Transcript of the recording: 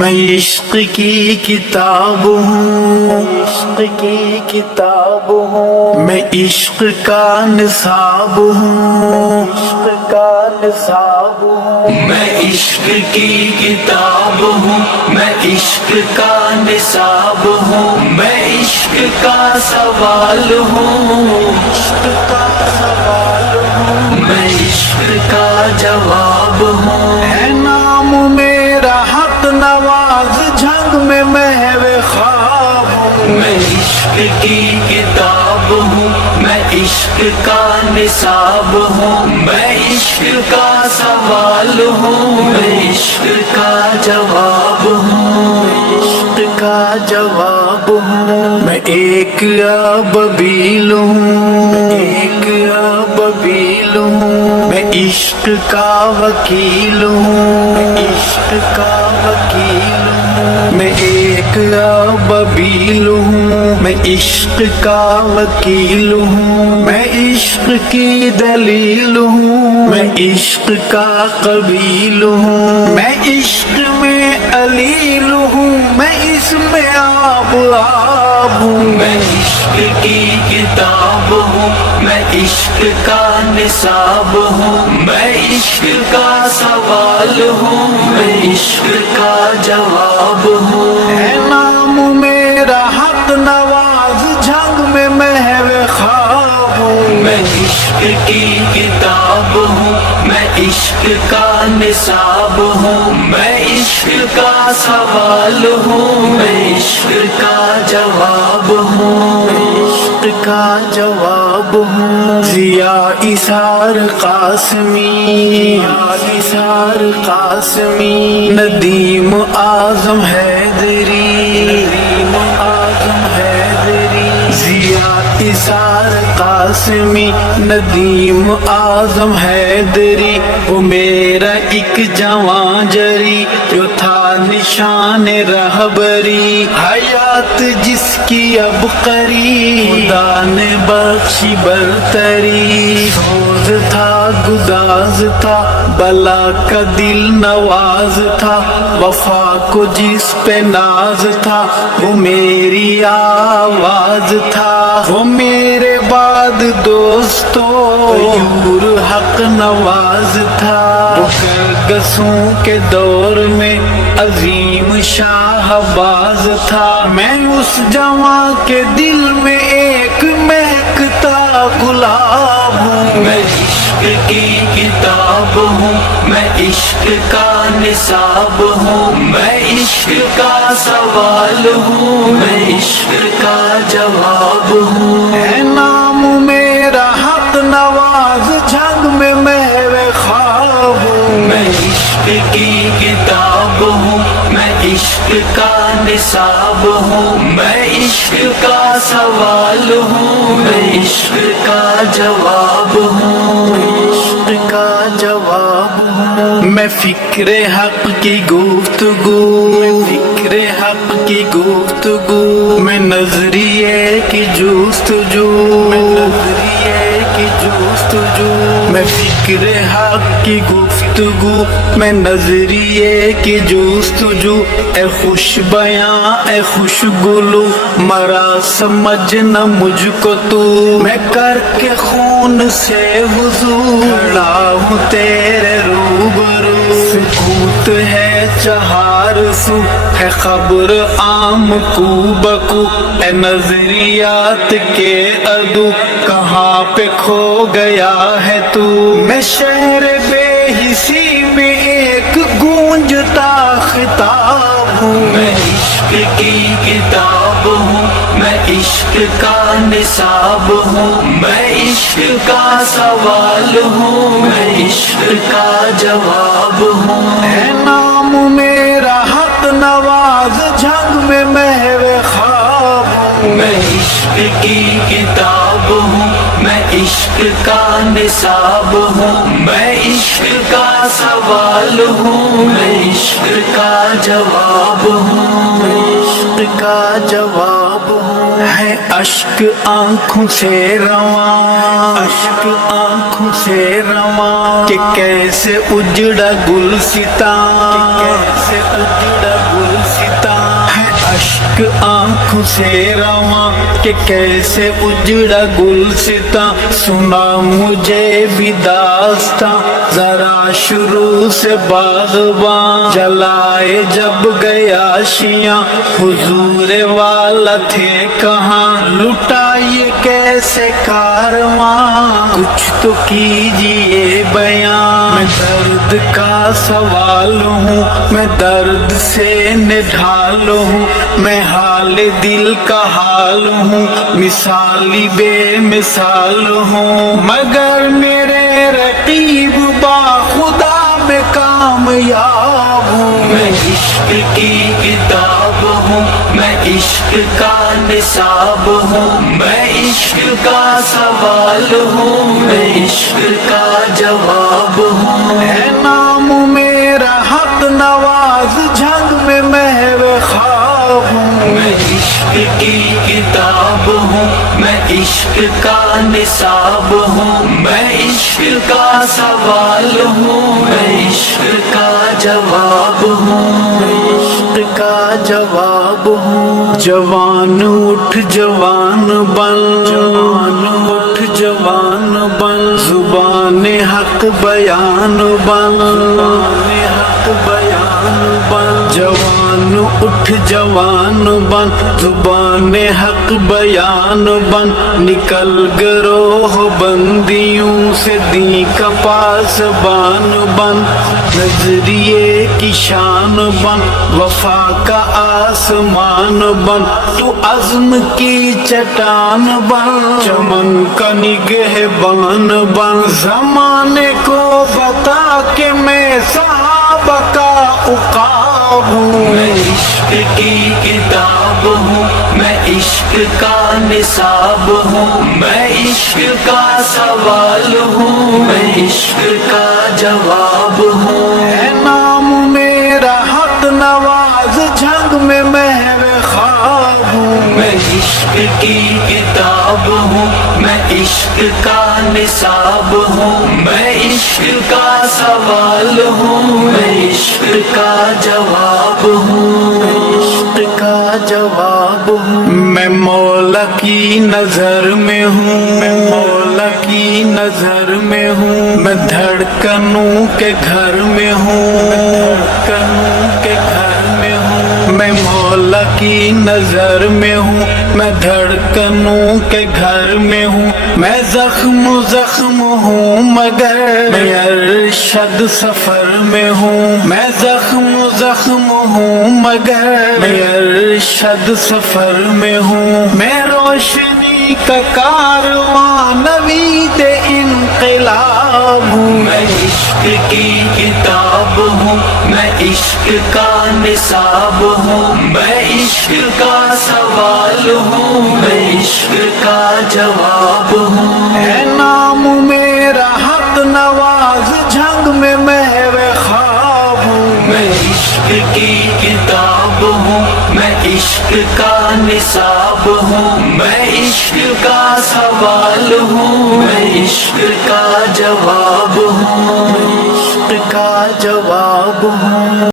میں عشق کی کتاب ہوں، عشق کی کتاب ہوں، میں عشق کا نصاب ہوں، عشق کا نصاب ہوں، میں عشق کی کتاب ہوں، میں عشق کا نصاب ہوں، میں عشق کا سوال ہوں، عشق کا سوال ہوں، میں عشق کا جواب ہوں، ہے نام میرا حق نواز، جھنگ میں محو خواب ہوں، میں عشق کی کتاب ہوں، میں عشق کا نصاب ہوں، میں عشق کا سوال ہوں، میں عشق کا جواب ہوں، میں عشق کا جواب ہوں، میں ایک ابابیل ہوں، ایک ابابیل ہوں، میں عشق کا وکیل ہوں، میں عشق کا وکیل ہوں، میں ایک ابابیل ہوں، میں عشق کا وکیل ہوں، میں عشق کی دلیل ہوں، میں عشق کا قبیل ہوں، میں عشق میں علیل ہوں، میں اس میں آب ہوں، میں عشق کی کتاب ہوں، میں عشق کا نصاب ہوں، میں عشق کا سوال ہوں، میں عشق کا جواب ہوں، ہے نام میرا حق نواز، جھنگ میں محو خواب ہوں، میں عشق کی کتاب ہوں، میں عشق کا نصاب ہوں، میں عشق کا سوال ہوں، میں عشق کا جواب ہوں، میں عشق کا جواب ہوں، ضیا اثار قاسمی، اثار قاسمی، ندیم اعظم حیدری، ندیم اعظم حیدری، ضیا اثار قاسمی، ندیم اعظم حیدری، وہ میرا ایک جوان جری جو تھا نشان رہبری، حیات جس کی اب قریب خدا نے بخشی برتری، سوز تھا گداز تھا بلا کا دل نواز تھا، وفا کو جس پہ ناز تھا وہ میری آواز تھا، وہ میرے بعد دوستو غیور حق نواز تھا، وہ کرگسوں کے دور میں عظیم شاہ باز تھا، میں اس جوان کے دل میں ایک مہکتا گلاب ہوں، میں عشق کی کتاب ہوں، میں عشق کا نصاب ہوں، میں عشق کا سوال ہوں، میں عشق کا جواب ہوں، ہے نام میرا حق نواز، جھنگ میں محو خواب ہوں، میں عشق کی کتاب ہوں، میں عشق کا نصاب ہوں، میں عشق کا سوال ہوں، میں عشق کا جواب ہوں، میں عشق کا جواب ہوں، میں فکر حق کی گفتگو، میں فکر حق کی گفتگو، میں نظریے کی جستجو، میں نظریے کی جستجو، میں فکر حق کی گفتگو، میں نظریے کی جستجو، اے خوش بیاں اے خوش گلو مرا سمجھ نہ مجھ کو تو، میں کر کے خون سے وضو کھڑا ہوں تیرے روبرو، سکوت ہے چہار سو ہے خبر عام کو بکو، اے نظریات کے عدو کہاں پہ کھو گیا ہے تو، میں شہر بے حسی میں ایک گونجتا خطاب ہوں، میں عشق کی کتاب ہوں، میں عشق کا نصاب ہوں، میں عشق کا سوال ہوں، میں عشق کا جواب ہوں، ہے نام میرا حق نواز، جھنگ میں محو خواب ہوں، میں عشق کی کتاب ہوں، میں عشق کا نصاب ہوں، میں عشق کا سوال ہوں، میں عشق کا جواب ہوں، میں عشق کا جواب ہوں، ہے اشک آنکھوں سے رواں، اشک آنکھوں سے رواں، کہ کیسے اجڑا گلستان، کیسے اجڑا گل ایک آنکھوں سے رواں کہ کیسے اجڑا گلستاں، سنا مجھے بھی داستاں ذرا شروع سے باغباں، جلائے جب گیا شیاں حضور والا تھے کہاں، لٹا یہ کیسے کارواں، کچھ تو کیجئے بیان، میں درد کا سوال ہوں، میں درد سے نڈھال ہوں، میں حال دل کا حال ہوں، مثالی بے مثال ہوں، مگر میرے رقیب با خدا میں کامیاب ہوں، میں عشق کی کتاب ہوں، میں عشق کا نصاب ہوں، میں عشق کا سوال ہوں، میں عشق کا جواب ہوں، ہے نام میرا حق نواز جھنگ میں محو خواب ہوں، میں عشق کی کتاب ہوں، میں عشق کا نصاب ہوں، میں عشق کا سوال ہوں، میں عشق کا جواب ہوں، میں عشق کا جواب ہوں، جوان اٹھ جوان بن، جوان اٹھ جوان بن، زبان حق بیان بن، زبان حق بیان بن، جوان اٹھ جوان بن، زبان حق بیان بن، نکل گروہ بندیوں سے دین کا پاسبان بن، نظریے کی شان بن، وفا کا آسمان بن، تو عزم کی چٹان بن، چمن کا نگہبان بن، زمانے کو بتا کہ میں صحابہ کا عقاب ہوں، میں عشق کی کتاب ہوں، میں عشق کا نصاب ہوں، میں عشق کا سوال ہوں، میں عشق کا جواب ہوں، ہے نام میرا حق نواز جھنگ میں محو خواب ہوں، میں عشق کی کتاب ہوں، میں عشق کا نصاب ہوں، میں عشق کا سوال ہوں، میں عشق کا جواب ہوں، میں عشق کا جواب ہوں، میں مولا کی نظر میں ہوں، میں مولا کی نظر میں ہوں، میں دھڑکنوں کے گھر میں ہوں، میں دھڑکنوں کے گھر میں ہوں، میں مولا کی نظر میں ہوں، میں دھڑکنوں کے گھر میں ہوں، میں زخم زخم ہوں مگر میں ارشد سفر میں ہوں، میں زخم زخم ہوں مگر میں ارشد سفر میں ہوں، میں روشنی کا کارواں نوید انقلاب ہوں، میں عشق کی کتاب ہوں، میں عشق کا نصاب ہوں، میں عشق کا سوال ہوں، میں عشق کا جواب ہوں، ہے نام میرا حق نواز جھنگ میں محو خواب ہوں، میں عشق کی کتاب ہوں، میں عشق کا نصاب ہوں، میں عشق کا سوال ہوں، میں عشق کا جواب ہوں، میں عشق کا جواب ہوں۔